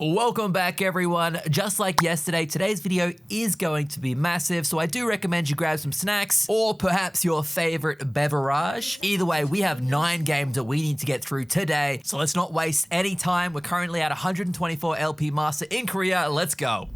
Welcome back everyone. Just like yesterday, today's video is going to be massive, so I do recommend you grab some snacks or perhaps your favorite beverage. Either way, we have 9 games that we need to get through today, so let's not waste any time. We're currently at 124 LP Master in Korea. Let's go.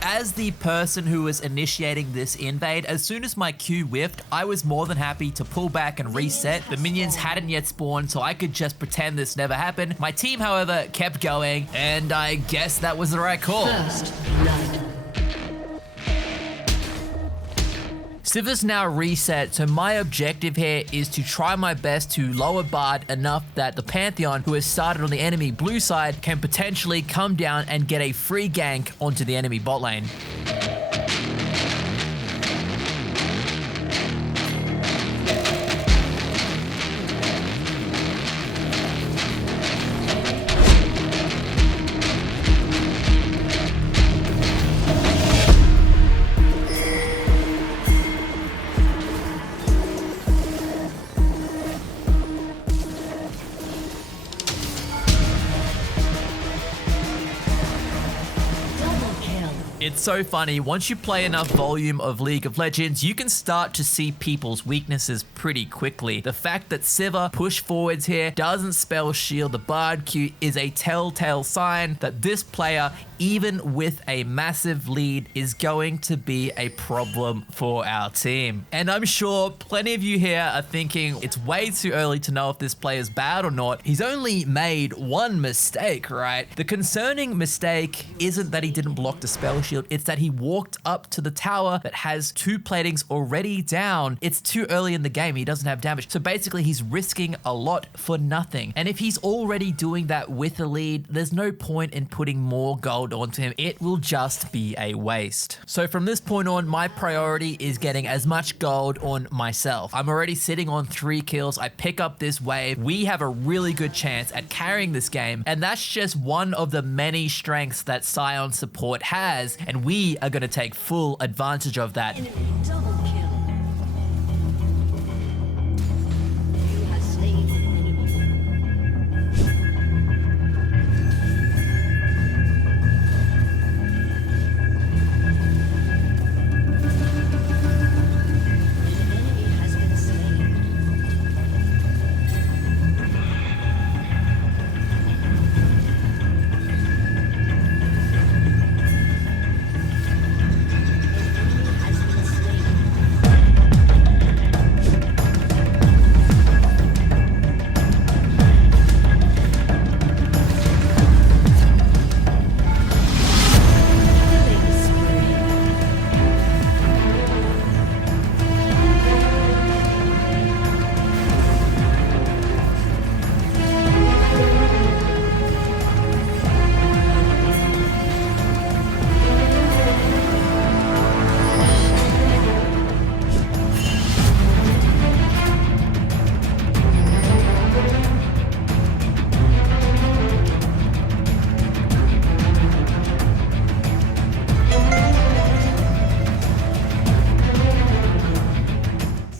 As the person who was initiating this invade, as soon as my Q whiffed, I was more than happy to pull back and reset. The minions hadn't yet spawned, so I could just pretend this never happened. My team, however, kept going, and I guess that was the right call. First blood. Civ now reset, so my objective here is to try my best to lower Bard enough that the Pantheon, who has started on the enemy blue side, can potentially come down and get a free gank onto the enemy bot lane. It's so funny, once you play enough volume of League of Legends, you can start to see people's weaknesses pretty quickly. The fact that Sivir push forwards here doesn't spell shield the Bard Q is a telltale sign that this player, even with a massive lead, is going to be a problem for our team. And I'm sure plenty of you here are thinking it's way too early to know if this player's bad or not. He's only made one mistake, right? The concerning mistake isn't that he didn't block the spell shield, it's that he walked up to the tower that has 2 platings already down. It's too early in the game, he doesn't have damage. So basically he's risking a lot for nothing. And if he's already doing that with a lead, there's no point in putting more gold onto him. It will just be a waste. So from this point on, my priority is getting as much gold on myself. I'm already sitting on 3 kills. I pick up this wave. We have a really good chance at carrying this game. And that's just one of the many strengths that Sion Support has. And we are going to take full advantage of that. Enemy double kill. You have slain an enemy. An enemy has been slain.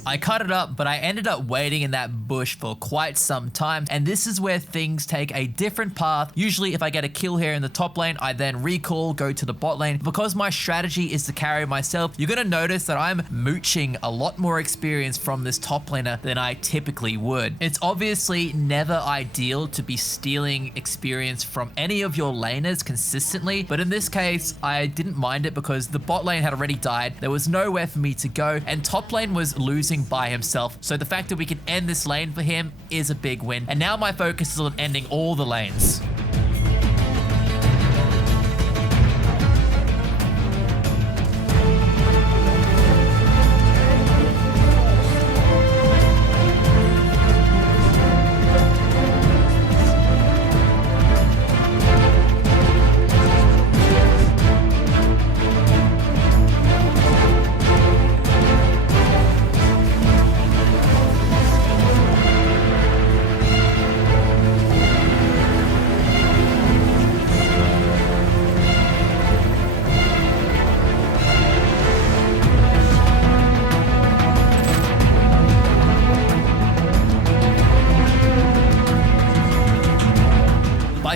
I cut it up, but I ended up waiting in that bush for quite some time, and this is where things take a different path. Usually if I get a kill here in the top lane, I then recall, go to the bot lane. Because my strategy is to carry myself, you're gonna notice that I'm mooching a lot more experience from this top laner than I typically would. It's obviously never ideal to be stealing experience from any of your laners consistently, but in this case, I didn't mind it because the bot lane had already died. There was nowhere for me to go, and top lane was losing by himself. So the fact that we can end this lane for him is a big win. And now my focus is on ending all the lanes.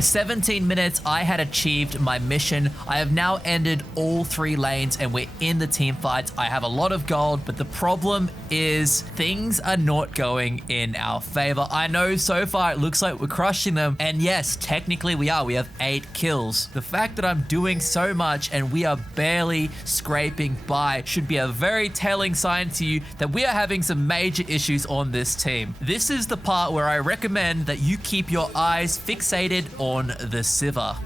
17 minutes, I had achieved my mission. I have now ended all 3 lanes and we're in the team fights. I have a lot of gold, but the problem is things are not going in our favor. I know so far it looks like we're crushing them, and yes, technically we are. We have 8 kills. The fact that I'm doing so much and we are barely scraping by should be a very telling sign to you that we are having some major issues on this team. This is the part where I recommend that you keep your eyes fixated on the Sivir.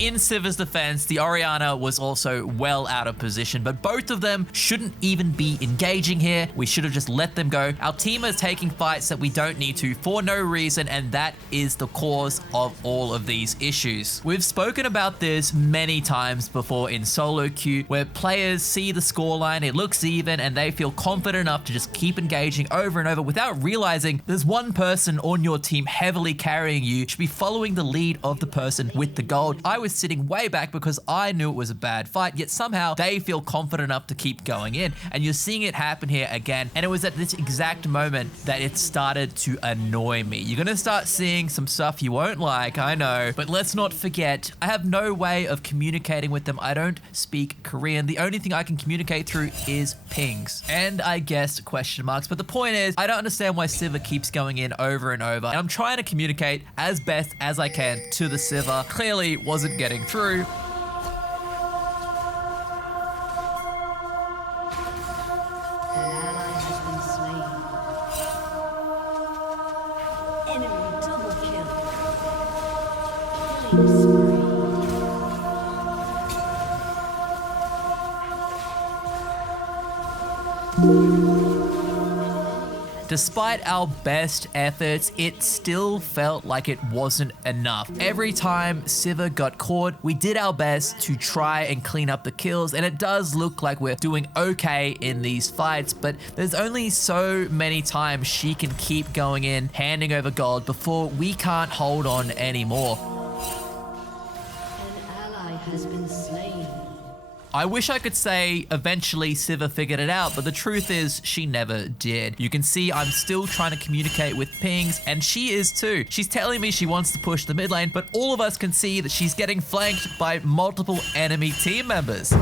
In Sivir's defense, the Orianna was also well out of position, but both of them shouldn't even be engaging here. We should have just let them go. Our team is taking fights that we don't need to for no reason, and that is the cause of all of these issues. We've spoken about this many times before in solo queue, where players see the scoreline, it looks even, and they feel confident enough to just keep engaging over and over without realizing there's one person on your team heavily carrying you. You should be following the lead of the person with the gold. I was sitting way back because I knew it was a bad fight, yet somehow they feel confident enough to keep going in, and you're seeing it happen here again. And it was at this exact moment that it started to annoy me. You're gonna start seeing some stuff you won't like, I know, but let's not forget, I have no way of communicating with them. I don't speak Korean. The only thing I can communicate through is pings, and I guess question marks. But the point is, I don't understand why Sivir keeps going in over and over, and I'm trying to communicate as best as I can to the Sivir. Clearly wasn't getting through. Despite our best efforts, it still felt like it wasn't enough. Every time Sivir got caught, we did our best to try and clean up the kills, and it does look like we're doing okay in these fights, but there's only so many times she can keep going in, handing over gold before we can't hold on anymore. An ally has been slain. I wish I could say eventually Sivir figured it out, but the truth is she never did. You can see I'm still trying to communicate with pings, and she is too. She's telling me she wants to push the mid lane, but all of us can see that she's getting flanked by multiple enemy team members.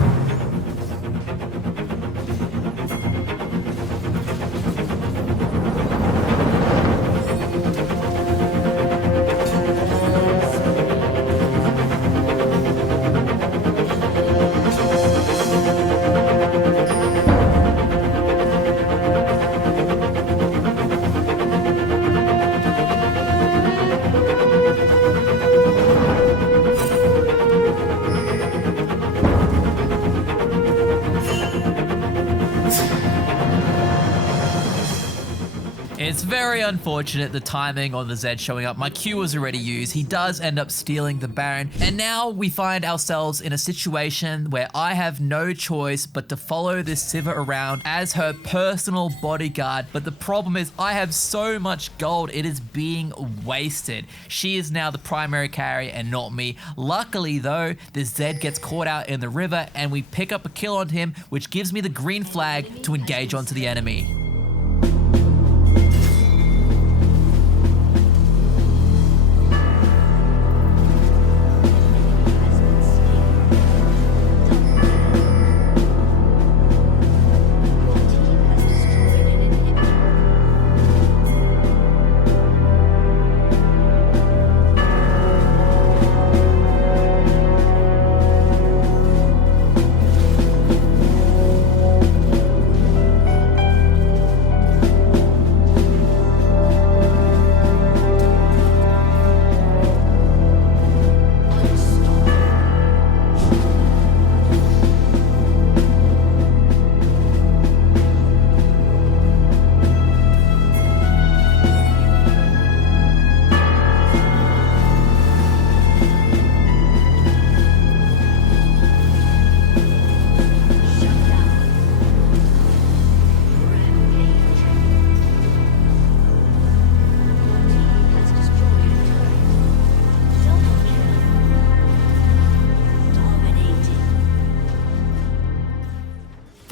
It's very unfortunate the timing on the Zed showing up. My Q was already used. He does end up stealing the Baron. And now we find ourselves in a situation where I have no choice but to follow this Sivir around as her personal bodyguard. But the problem is I have so much gold, it is being wasted. She is now the primary carry and not me. Luckily though, this Zed gets caught out in the river and we pick up a kill on him, which gives me the green flag to engage onto the enemy.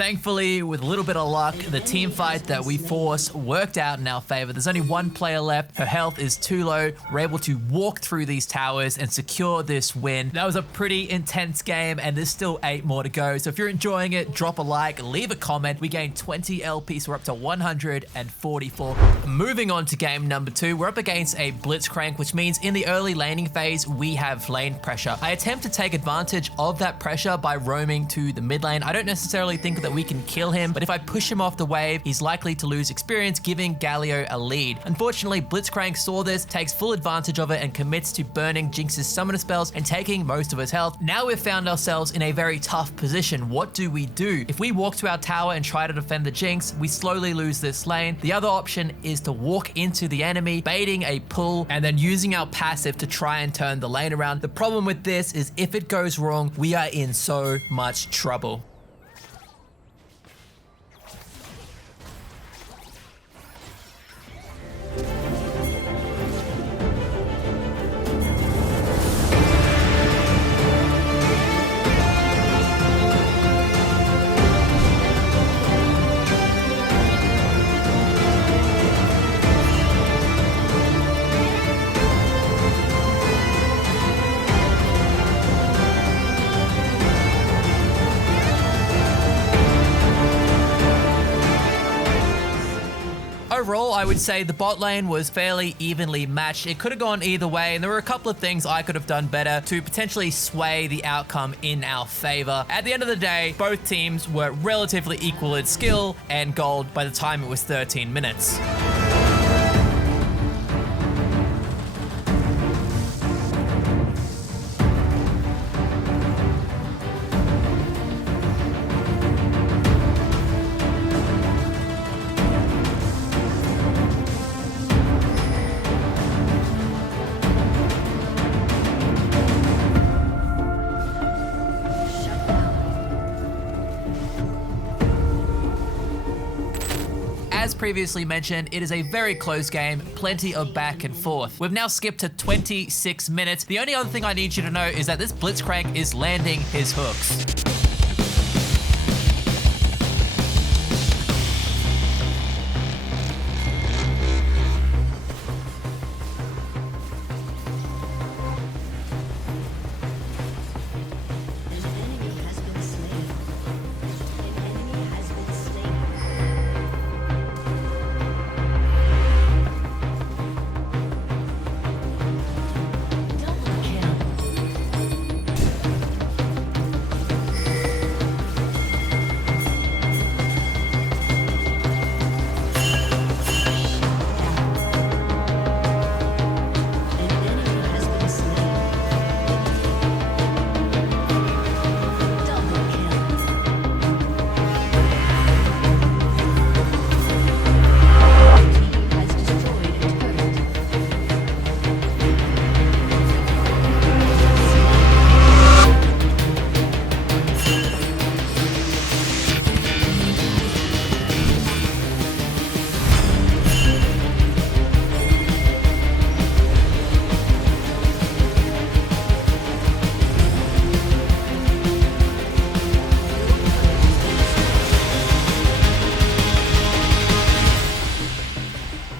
Thankfully, with a little bit of luck, the team fight that we forced worked out in our favor. There's only one player left. Her health is too low. We're able to walk through these towers and secure this win. That was a pretty intense game, and there's still 8 more to go. So if you're enjoying it, drop a like, leave a comment. We gained 20 LP, so we're up to 144. Moving on to game number 2, we're up against a Blitzcrank, which means in the early laning phase, we have lane pressure. I attempt to take advantage of that pressure by roaming to the mid lane. I don't necessarily think that we can kill him, but if I push him off the wave, he's likely to lose experience, giving Galio a lead. Unfortunately, Blitzcrank saw this, takes full advantage of it, and commits to burning Jinx's summoner spells and taking most of his health. Now we've found ourselves in a very tough position. What do we do? If we walk to our tower and try to defend the Jinx, we slowly lose this lane. The other option is to walk into the enemy, baiting a pull, and then using our passive to try and turn the lane around. The problem with this is if it goes wrong, we are in so much trouble. Overall, I would say the bot lane was fairly evenly matched. It could have gone either way, and there were a couple of things I could have done better to potentially sway the outcome in our favor. At the end of the day, both teams were relatively equal in skill and gold by the time it was 13 minutes. As previously mentioned, it is a very close game, plenty of back and forth. We've now skipped to 26 minutes. The only other thing I need you to know is that this Blitzcrank is landing his hooks.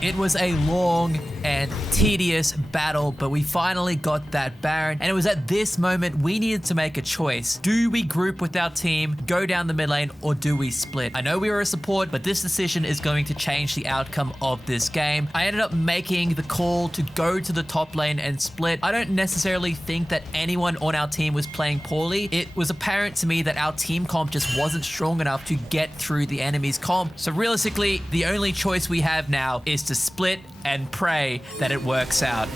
It was a long and tedious battle, but we finally got that Baron, and it was at this moment we needed to make a choice. Do we group with our team, go down the mid lane, or do we split? I know we were a support, but this decision is going to change the outcome of this game. I ended up making the call to go to the top lane and split. I don't necessarily think that anyone on our team was playing poorly. It was apparent to me that our team comp just wasn't strong enough to get through the enemy's comp. So realistically, the only choice we have now is to split and pray that it works out.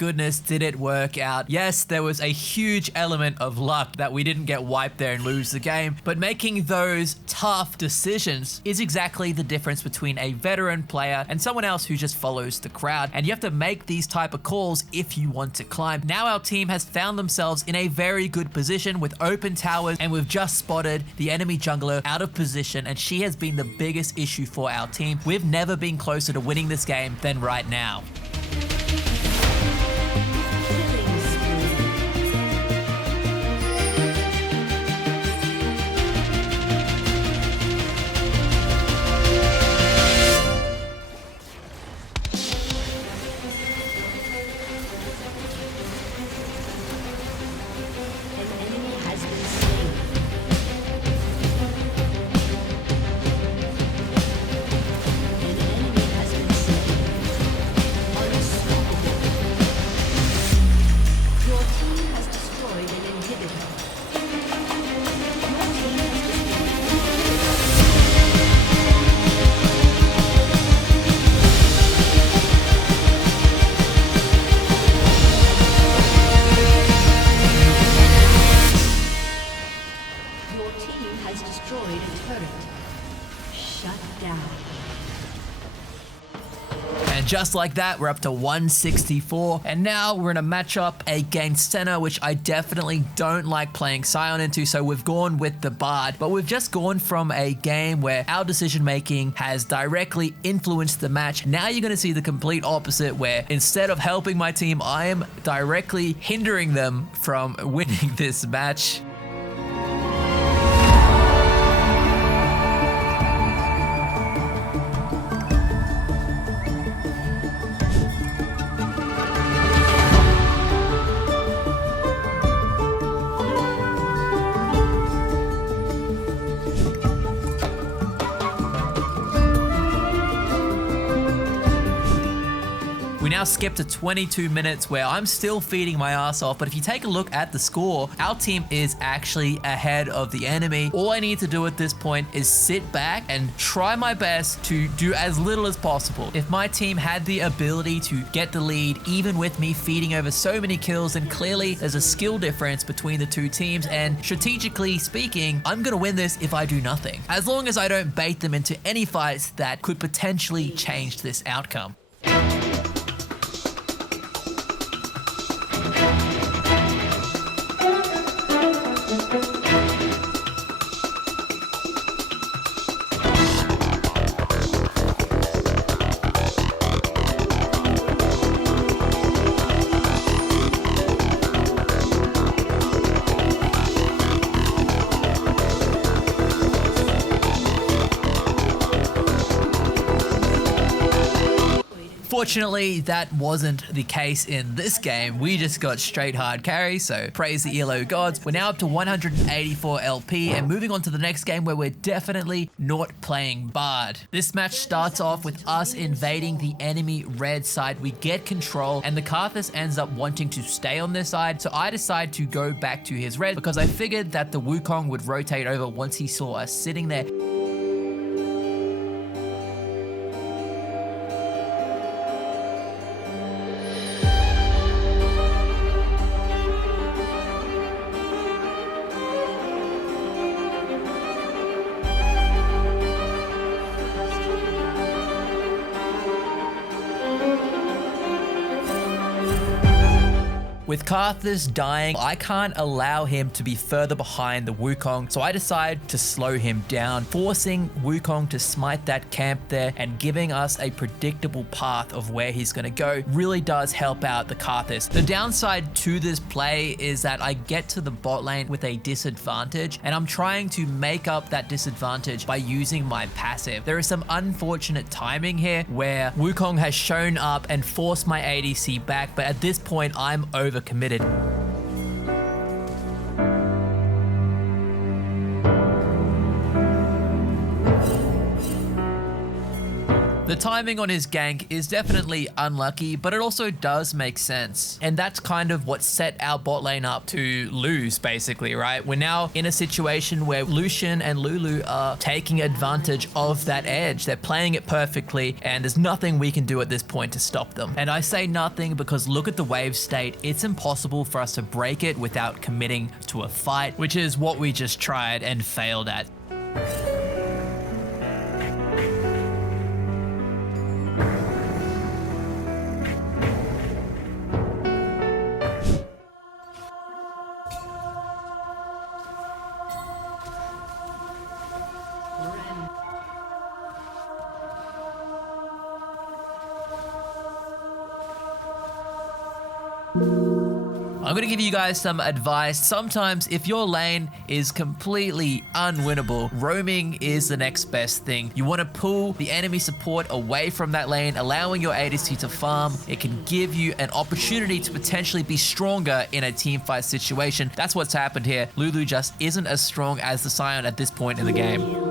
goodness did it work out. Yes, there was a huge element of luck that we didn't get wiped there and lose the game, but making those tough decisions is exactly the difference between a veteran player and someone else who just follows the crowd. And you have to make these type of calls if you want to climb. Now our team has found themselves in a very good position with open towers, and we've just spotted the enemy jungler out of position, and she has been the biggest issue for our team. We've never been closer to winning this game than right now. Just like that, we're up to 164, and now we're in a matchup against Senna, which I definitely don't like playing Sion into, so we've gone with the Bard. But we've just gone from a game where our decision making has directly influenced the match. Now you're going to see the complete opposite, where instead of helping my team, I am directly hindering them from winning this match. Now skip to 22 minutes where I'm still feeding my ass off, but if you take a look at the score, our team is actually ahead of the enemy. All I need to do at this point is sit back and try my best to do as little as possible. If my team had the ability to get the lead, even with me feeding over so many kills, then clearly there's a skill difference between the two teams, and strategically speaking, I'm gonna win this if I do nothing. As long as I don't bait them into any fights that could potentially change this outcome. Fortunately, that wasn't the case in this game. We just got straight hard carry, so praise the ELO gods. We're now up to 184 LP and moving on to the next game where we're definitely not playing Bard. This match starts off with us invading the enemy red side. We get control and the Karthus ends up wanting to stay on this side, so I decide to go back to his red because I figured that the Wukong would rotate over once he saw us sitting there. With Karthus dying, I can't allow him to be further behind the Wukong, so I decide to slow him down, forcing Wukong to smite that camp there and giving us a predictable path of where he's gonna go really does help out the Karthus. The downside to this play is that I get to the bot lane with a disadvantage, and I'm trying to make up that disadvantage by using my passive. There is some unfortunate timing here where Wukong has shown up and forced my ADC back, but at this point I'm overcommitted. The timing on his gank is definitely unlucky, but it also does make sense. And that's kind of what set our bot lane up to lose, basically, right? We're now in a situation where Lucian and Lulu are taking advantage of that edge. They're playing it perfectly, and there's nothing we can do at this point to stop them. And I say nothing because look at the wave state. It's impossible for us to break it without committing to a fight, which is what we just tried and failed at. I'm going to give you guys some advice. Sometimes if your lane is completely unwinnable, roaming is the next best thing. You want to pull the enemy support away from that lane, allowing your ADC to farm. It can give you an opportunity to potentially be stronger in a team fight situation. That's what's happened here. Lulu just isn't as strong as the Sion at this point in the game.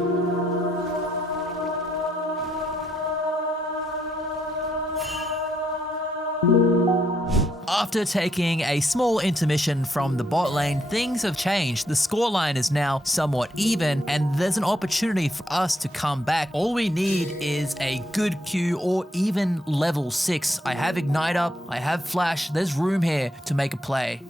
After taking a small intermission from the bot lane, things have changed. The scoreline is now somewhat even, and there's an opportunity for us to come back. All we need is a good Q or even level 6. I have Ignite up, I have Flash, there's room here to make a play.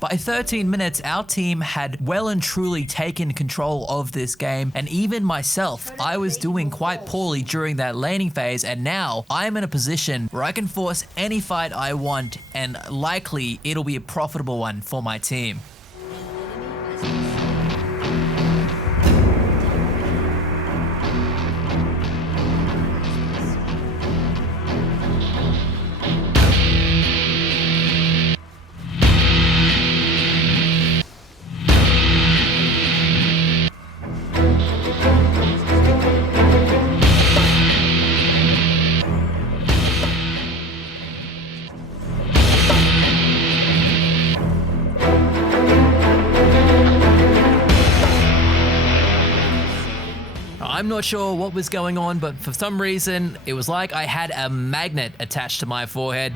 By 13 minutes, our team had well and truly taken control of this game, and even myself, I was doing quite poorly during that laning phase, and now I'm in a position where I can force any fight I want, and likely it'll be a profitable one for my team. I'm not sure what was going on, but for some reason, it was like I had a magnet attached to my forehead.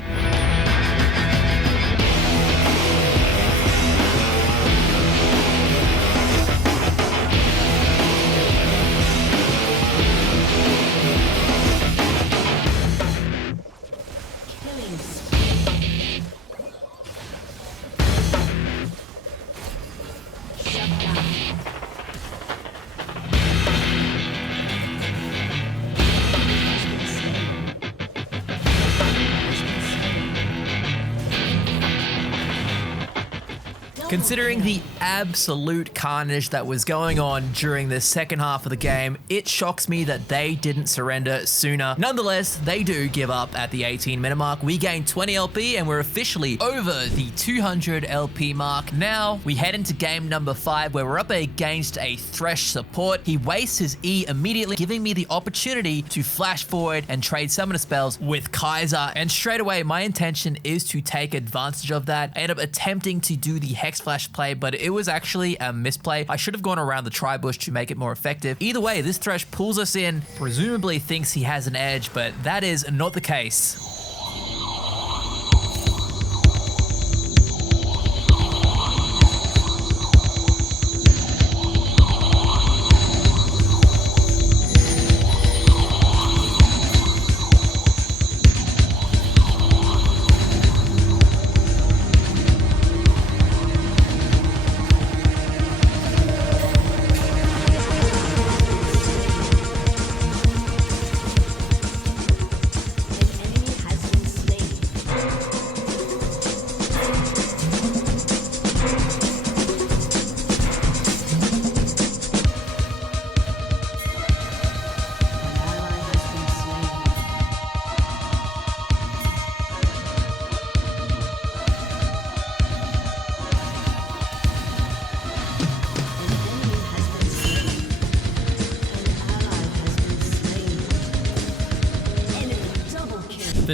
Considering the absolute carnage that was going on during the second half of the game, it shocks me that they didn't surrender sooner. Nonetheless, they do give up at the 18-minute mark. We gained 20 LP and we're officially over the 200 LP mark. Now, we head into game number 5 where we're up against a Thresh support. He wastes his E immediately, giving me the opportunity to flash forward and trade summoner spells with Kaiser. And straight away, my intention is to take advantage of that. I end up attempting to do the Hex Flash play, but it was actually a misplay. I should have gone around the tri-bush to make it more effective. Either way, this Thresh pulls us in, presumably thinks he has an edge, but that is not the case.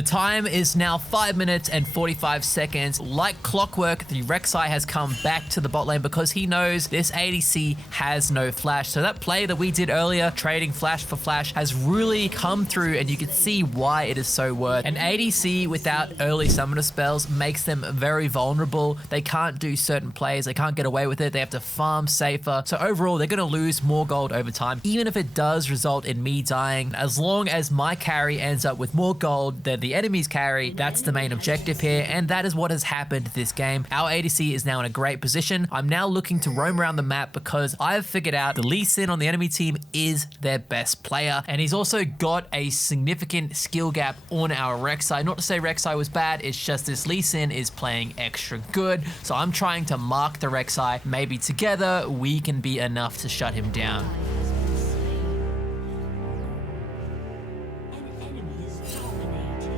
The time is now 5 minutes and 45 seconds. Like clockwork, the Rek'Sai has come back to the bot lane because he knows this ADC has no flash. So that play that we did earlier, trading flash for flash, has really come through, and you can see why it is so worth. An ADC without early summoner spells makes them very vulnerable. They can't do certain plays. They can't get away with it. They have to farm safer. So overall, they're going to lose more gold over time, even if it does result in me dying. As long as my carry ends up with more gold than the enemy's carry, that's the main objective here, and that is what has happened this game. Our ADC is now in a great position. I'm now looking to roam around the map because I've figured out the Lee Sin on the enemy team is their best player, and he's also got a significant skill gap on our Rek'Sai. Not to say Rek'Sai was bad, it's just this Lee Sin is playing extra good, so I'm trying to mark the Rek'Sai. Maybe together we can be enough to shut him down. An enemy is dominating.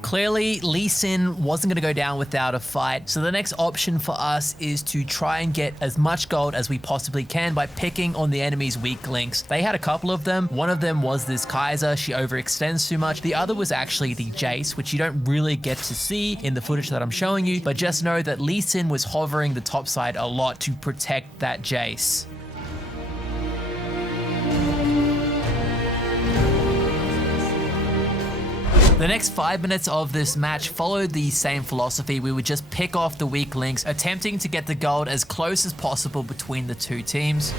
Clearly, Lee Sin wasn't going to go down without a fight, so the next option for us is to try and get as much gold as we possibly can by picking on the enemy's weak links. They had a couple of them. One of them was this Kaiser. She overextends too much. The other was actually the Jace, which you don't really get to see in the footage that I'm showing you, but just know that Lee Sin was hovering the top side a lot to protect that Jace. The next 5 minutes of this match followed the same philosophy. We would just pick off the weak links, attempting to get the gold as close as possible between the two teams.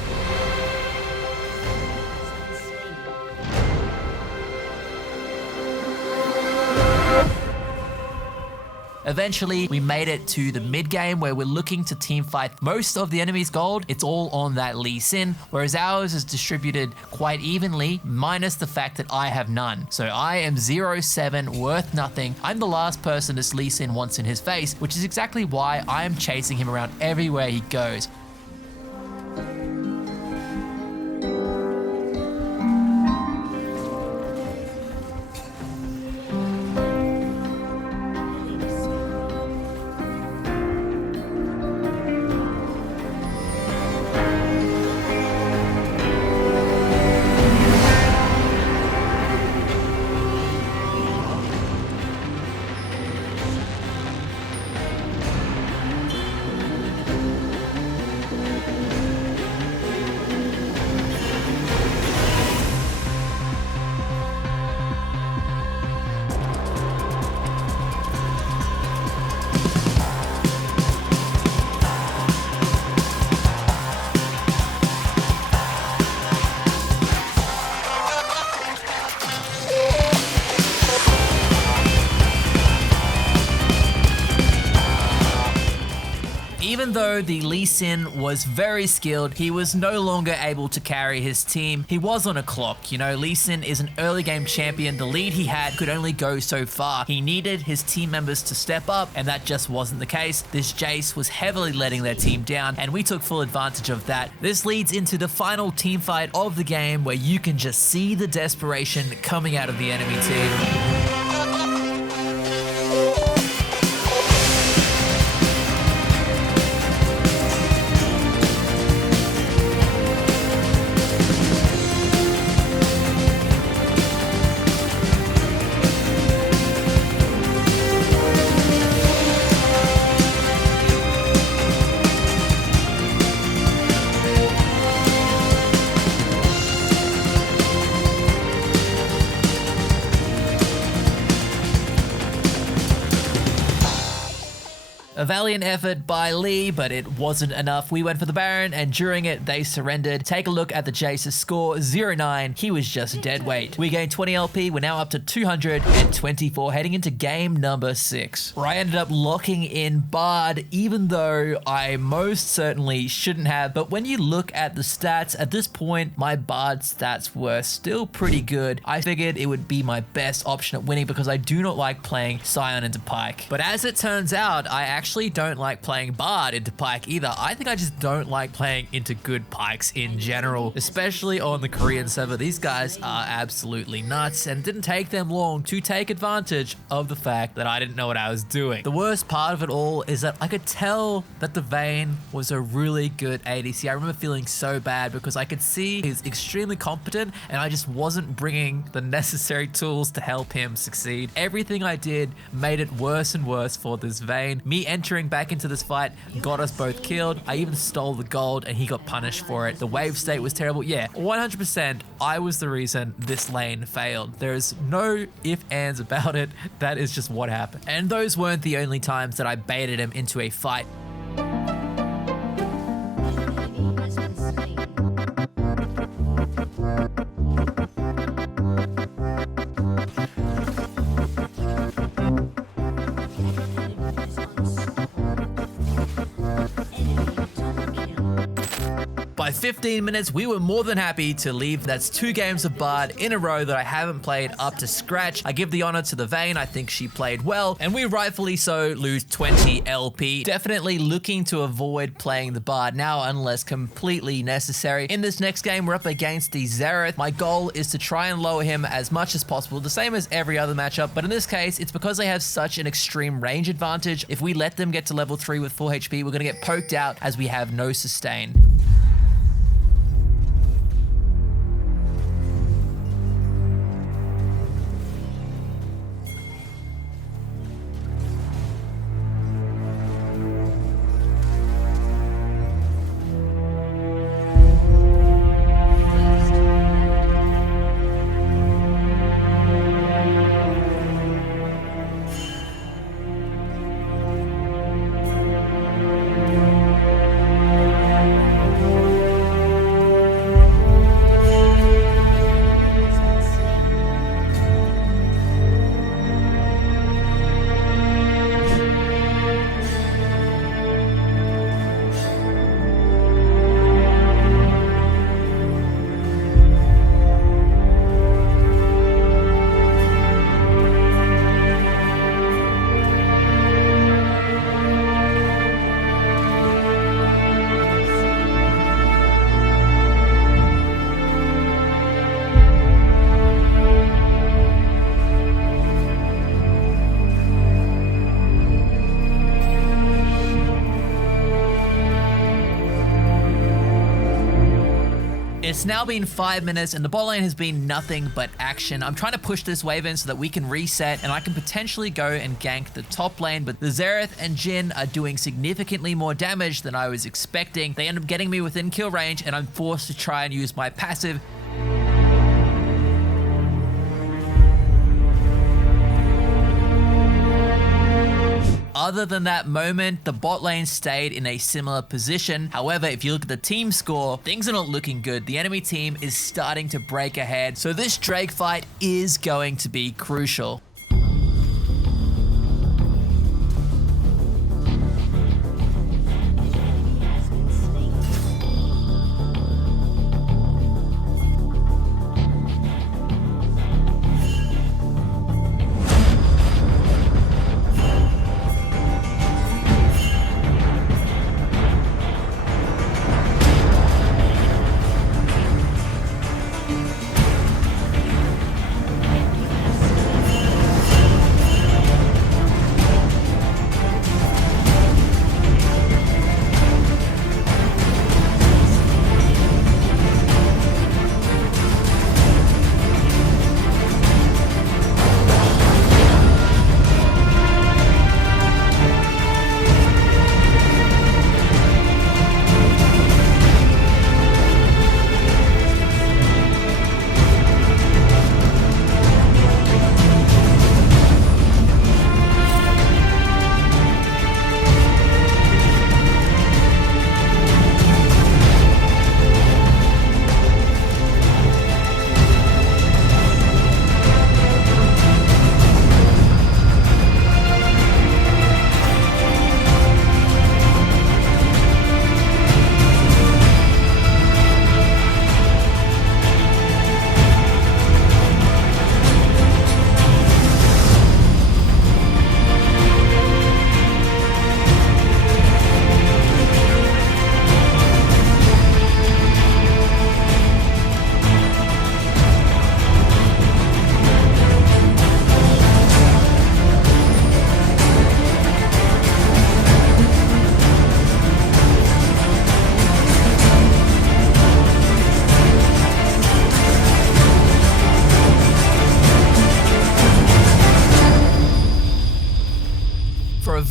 Eventually, we made it to the mid game where we're looking to team fight most of the enemy's gold. It's all on that Lee Sin, whereas ours is distributed quite evenly, minus the fact that I have none. So I am 0-7, worth nothing. I'm the last person this Lee Sin wants in his face, which is exactly why I am chasing him around everywhere he goes. Even though the Lee Sin was very skilled, he was no longer able to carry his team. He was on a clock. You know, Lee Sin is an early game champion. The lead he had could only go so far. He needed his team members to step up, and that just wasn't the case. This Jace was heavily letting their team down, and we took full advantage of that. This leads into the final team fight of the game, where you can just see the desperation coming out of the enemy team. A valiant effort by Lee, but it wasn't enough. We went for the Baron, and during it, they surrendered. Take a look at the Jace's score, 0-9. He was just dead weight. We gained 20 LP. We're now up to 224, heading into game number 6, where I ended up locking in Bard, even though I most certainly shouldn't have. But when you look at the stats, at this point, my Bard stats were still pretty good. I figured it would be my best option at winning because I do not like playing Sion into Pike. But as it turns out, I actually actually don't like playing Bard into Pike either. I think I just don't like playing into good Pikes in general, especially on the Korean server. These guys are absolutely nuts, and it didn't take them long to take advantage of the fact that I didn't know what I was doing. The worst part of it all is that I could tell that the Vayne was a really good ADC. I remember feeling so bad because I could see he's extremely competent and I just wasn't bringing the necessary tools to help him succeed. Everything I did made it worse and worse for this Vayne. Me entering back into this fight got us both killed. I even stole the gold and he got punished for it. The wave state was terrible. Yeah, 100% I was the reason this lane failed. There's no if ands about it. That is just what happened. And those weren't the only times that I baited him into a fight. Enemy has been slain. Enemy is unstoppable. Enemy double kill. By 15 minutes, we were more than happy to leave. That's 2 games of Bard in a row that I haven't played up to scratch. I give the honor to the Vayne. I think she played well, and we rightfully so lose 20 LP. Definitely looking to avoid playing the Bard now unless completely necessary. In this next game, we're up against the Xerath. My goal is to try and lower him as much as possible, the same as every other matchup, but in this case, it's because they have such an extreme range advantage. If we let them get to level 3 with full HP, we're gonna get poked out as we have no sustain. It's now been 5 minutes and the bot lane has been nothing but action. I'm trying to push this wave in so that we can reset and I can potentially go and gank the top lane, but the Xerath and Jhin are doing significantly more damage than I was expecting. They end up getting me within kill range and I'm forced to try and use my passive. Other than that moment, the bot lane stayed in a similar position. However, if you look at the team score, things are not looking good. The enemy team is starting to break ahead. So this Drake fight is going to be crucial.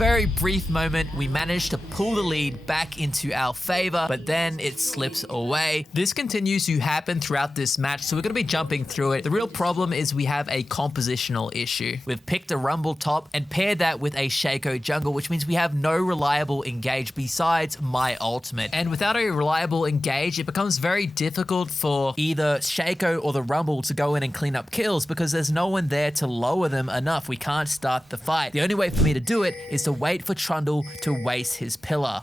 very brief moment, we managed to pull the lead back into our favor, but then it slips away. This continues to happen throughout this match, so we're going to be jumping through it. The real problem is we have a compositional issue. We've picked a Rumble top and paired that with a Shaco jungle, which means we have no reliable engage besides my ultimate. And without a reliable engage, it becomes very difficult for either Shaco or the Rumble to go in and clean up kills because there's no one there to lower them enough. We can't start the fight. The only way for me to do it is to wait for Trundle to waste his pillar.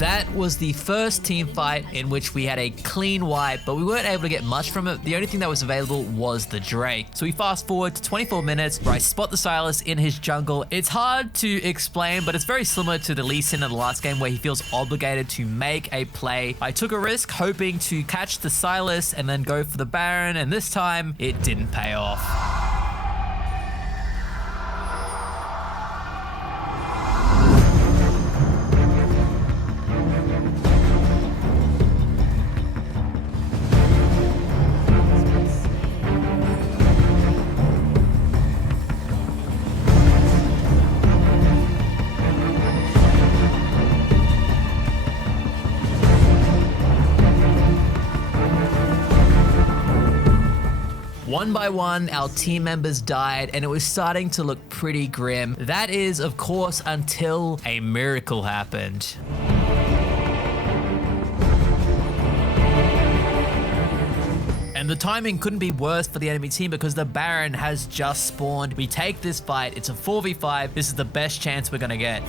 That was the first team fight in which we had a clean wipe, but we weren't able to get much from it. The only thing that was available was the Drake. So we fast forward to 24 minutes where I spot the Sylas in his jungle. It's hard to explain, but it's very similar to the Lee Sin in the last game where he feels obligated to make a play. I took a risk hoping to catch the Sylas and then go for the Baron, and this time it didn't pay off. One by one, our team members died, and it was starting to look pretty grim. That is, of course, until a miracle happened. And the timing couldn't be worse for the enemy team because the Baron has just spawned. We take this fight, it's a 4v5, this is the best chance we're gonna get.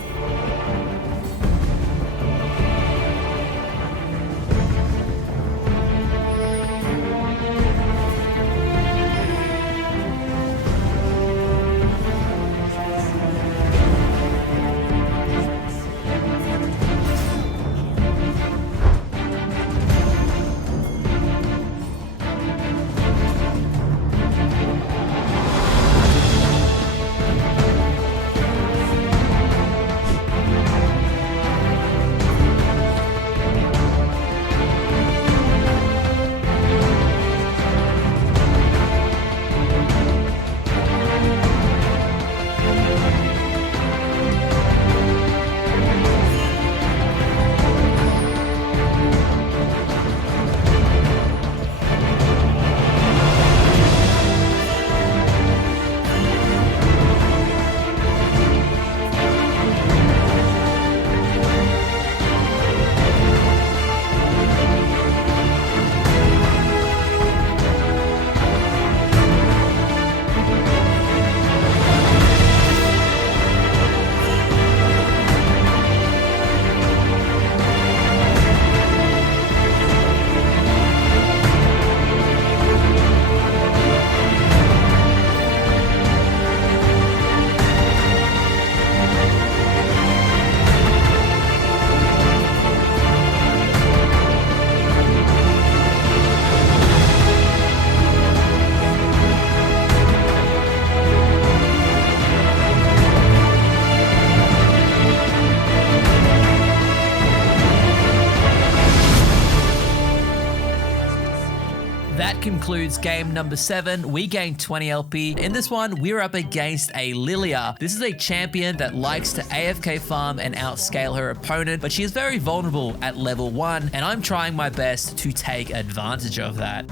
That concludes game number 7. We gained 20 LP. In this one, we're up against a Lilia. This is a champion that likes to AFK farm and outscale her opponent, but she is very vulnerable at level 1, and I'm trying my best to take advantage of that.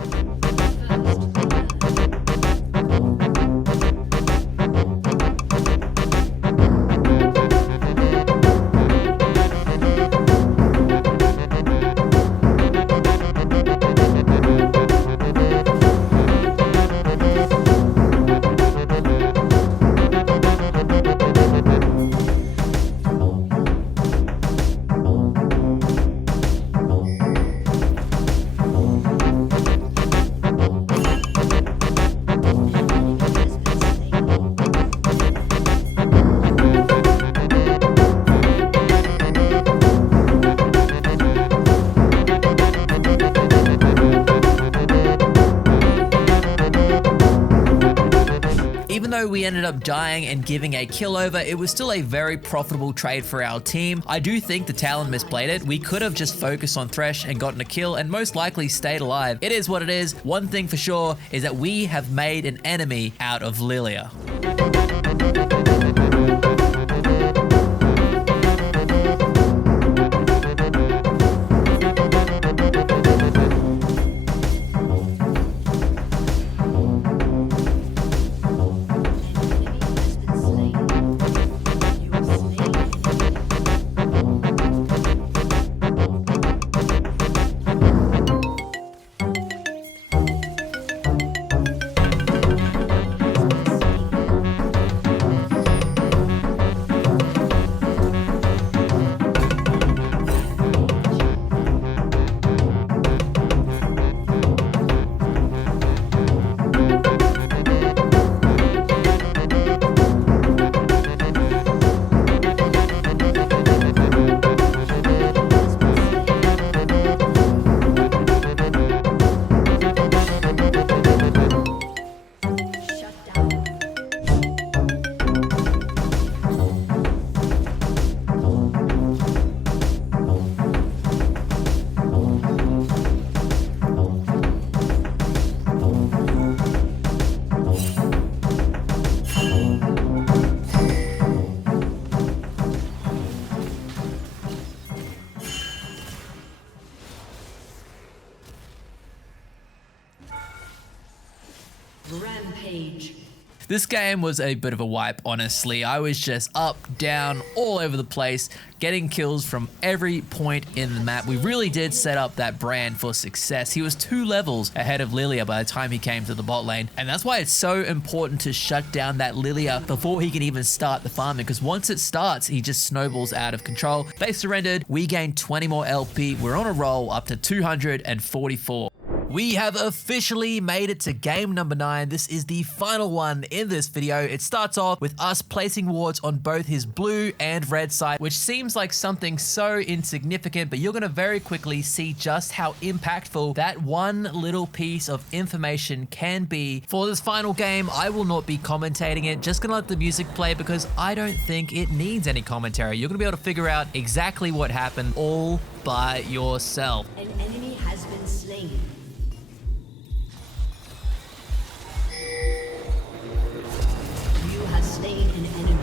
we ended up dying and giving a kill over, it was still a very profitable trade for our team. I do think the Talon misplayed it. We could have just focused on Thresh and gotten a kill and most likely stayed alive. It is what it is. One thing for sure is that we have made an enemy out of Lilia. Rampage. This game was a bit of a wipe, honestly. I was just up, down, all over the place, getting kills from every point in the map. We really did set up that brand for success. He was 2 levels ahead of Lilia by the time he came to the bot lane. And that's why it's so important to shut down that Lilia before he can even start the farming, because once it starts, he just snowballs out of control. They surrendered. We gained 20 more LP. We're on a roll up to 244. We have officially made it to game number 9. This is the final one in this video. It starts off with us placing wards on both his blue and red side, which seems like something so insignificant, but you're going to very quickly see just how impactful that one little piece of information can be. For this final game, I will not be commentating it, just going to let the music play because I don't think it needs any commentary. You're going to be able to figure out exactly what happened all by yourself. An enemy has been slain. You have slain an enemy.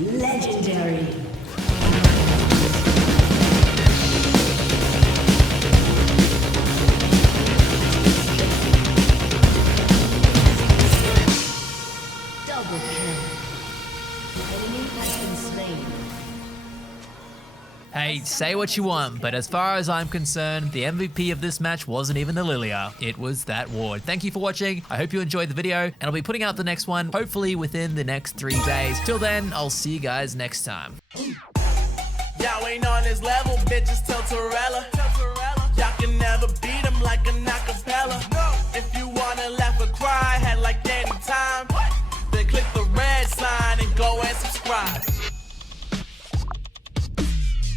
Legendary. Double kill. Enemy has been slain. Hey, say what you want, but as far as I'm concerned, the MVP of this match wasn't even the Lilia. It was that ward. Thank you for watching. I hope you enjoyed the video, and I'll be putting out the next one, hopefully within the next 3 days. Till then, I'll see you guys next time. Y'all ain't on this level, bitches. Tilterella. Y'all can never beat